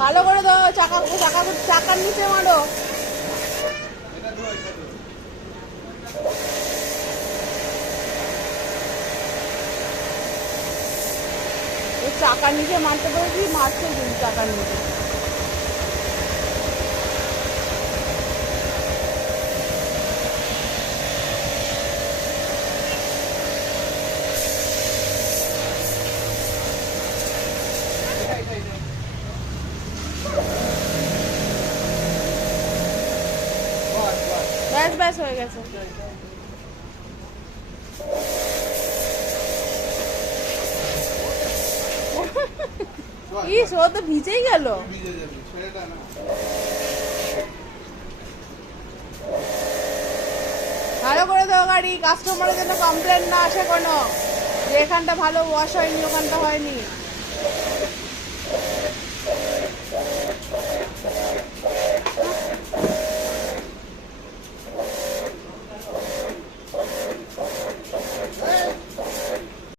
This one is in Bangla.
ভালো করে দাও, চাকার নিচে মারো। চাকার নিচে মারতে পারছি, মারছে কিন্তু চাকার নিচে। ব্যাস ব্যাস হয়ে গেছে। ইস, ও তো ভিজেই গেল। ভালো করে দাও গাড়ি, কাস্টমারের জন্য কমপ্লেন না আসে কোনো, যে এখানটা ভালো ওয়াশ হয়নি, ওখানটা হয়নি।